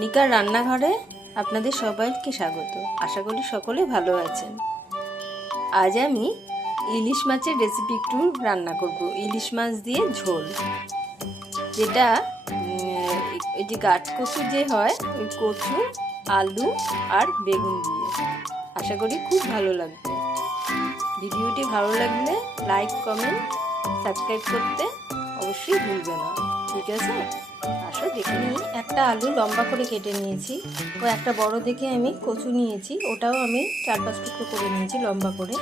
মনিকার রান্নাঘরে আপনাদের সবাইকে স্বাগত। আশা করি সকলে ভালো আছেন। আজ আমি ইলিশ মাছের রেসিপি একটু রান্না করব। ইলিশ মাছ দিয়ে ঝোল, যেটা এটি গাট কচু যে হয়, ওই কচু, আলু আর বেগুন দিয়ে। আশা করি খুব ভালো লাগবে। ভিডিওটি ভালো লাগলে লাইক, কমেন্ট, সাবস্ক্রাইব করতে অবশ্যই ভুলবে না। ঠিক আছে, আসো দেখে নিই। একটা আলু লম্বা করে কেটে নিয়েছি, ও একটা বড় দেখে আমি কচু নিয়েছি, ওটাও আমি 4-5 টুকরো করে নিয়েছি লম্বা করে।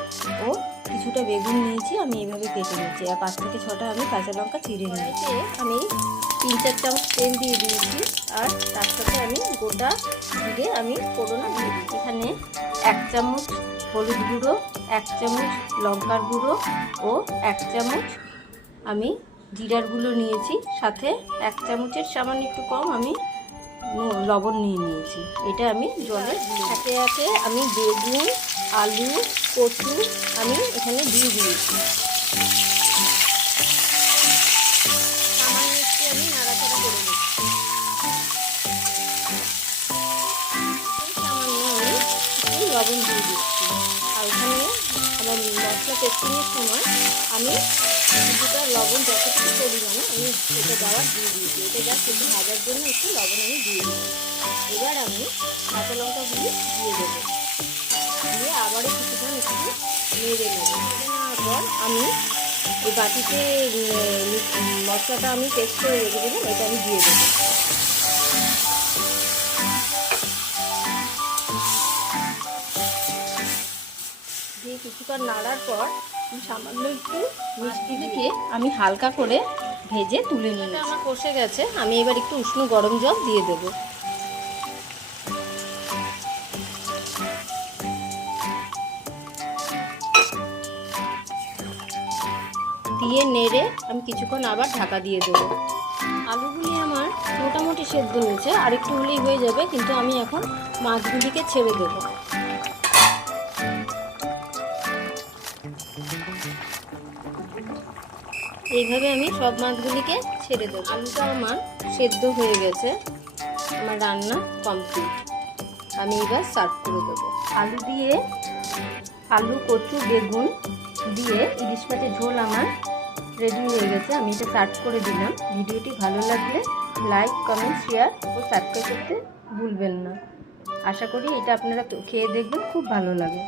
ও কিছুটা বেগুন নিয়েছি, আমি এইভাবে কেটে নিয়েছি। আর 5 থেকে 6টা আমি কাঁচা লঙ্কা চিড়ে নিয়েছি। আমি 3-4 চামচ তেল দিয়ে দিয়েছি, আর তার সাথে আমি গোটা জিরে আমি ফোড়নে দিয়ে দিই। এখানে 1 চামচ হলুদ গুঁড়ো, 1 চামচ লঙ্কার গুঁড়ো ও 1 চামচ আমি জিরার গুঁড়ো নিয়েছি। সাথে 1 চামচের সামান্য একটু কম আমি লবণ নিয়ে নিয়েছি। এটা আমি জলে সাথে সাথে আমি বেগুন, আলু, কচু আমি এখানে দিয়ে দিয়েছি। সামান্য একটু আমি নাড়াচাড়া করে নিচ্ছি। সামান্য আমি একটু লবণ দিয়ে দিচ্ছি। আর ওখানে আমার মশলা পেস্টিংয়ের সময় আমি কিছুটা লবণ যতটুকু পরিমাণে আমি এটা দেওয়ার দিয়ে দিয়েছি। এটা জাস্ট একটু ভাজার জন্য একটু লবণ আমি দিয়ে দিই। এবার আমি কাঁচা লঙ্কাগুলি দিয়ে দেবো, দিয়ে আবারও কিছুক্ষণ একটু নেড়ে নেবো। নেড়ে নেওয়ার পর আমি ওই বাটিতে মশলাটা আমি পেস্ট করে রেখে দেবো, এটা আমি দিয়ে দেবো। দিয়ে কিছুক্ষণ নাড়ার পর সামান্য একটু মিষ্টি দিয়ে আমি হালকা করে ভেজে তুলে নিই। আমার কষে গেছে, আমি এবার একটু উষ্ণ গরম জল দিয়ে দেব। দিয়ে নেড়ে আমি কিছুক্ষণ আবার ঢাকা দিয়ে দেবো। আলুগুলি আমার মোটামুটি সেদ্ধ হয়েছে, আর একটু হলেই হয়ে যাবে, কিন্তু আমি এখন মাছগুলিকে ছেড়ে দেবো। এইভাবে আমি সব মাছগুলিকে ছেড়ে দেবো। আলুটা আমার সেদ্ধ হয়ে গেছে, আমার রান্না কমপ্লিট। আমি এবার সার্ভ করে দেবো। আলু, কচু, বেগুন দিয়ে ইলিশ মাছের ঝোল আমার রেডি হয়ে গেছে। আমি এটা সার্ভ করে দিলাম। ভিডিওটি ভালো লাগলে লাইক, কমেন্ট, শেয়ার ও সাবস্ক্রাইব করতে ভুলবেন না। আশা করি এটা আপনারা খেয়ে দেখবেন, খুব ভালো লাগে।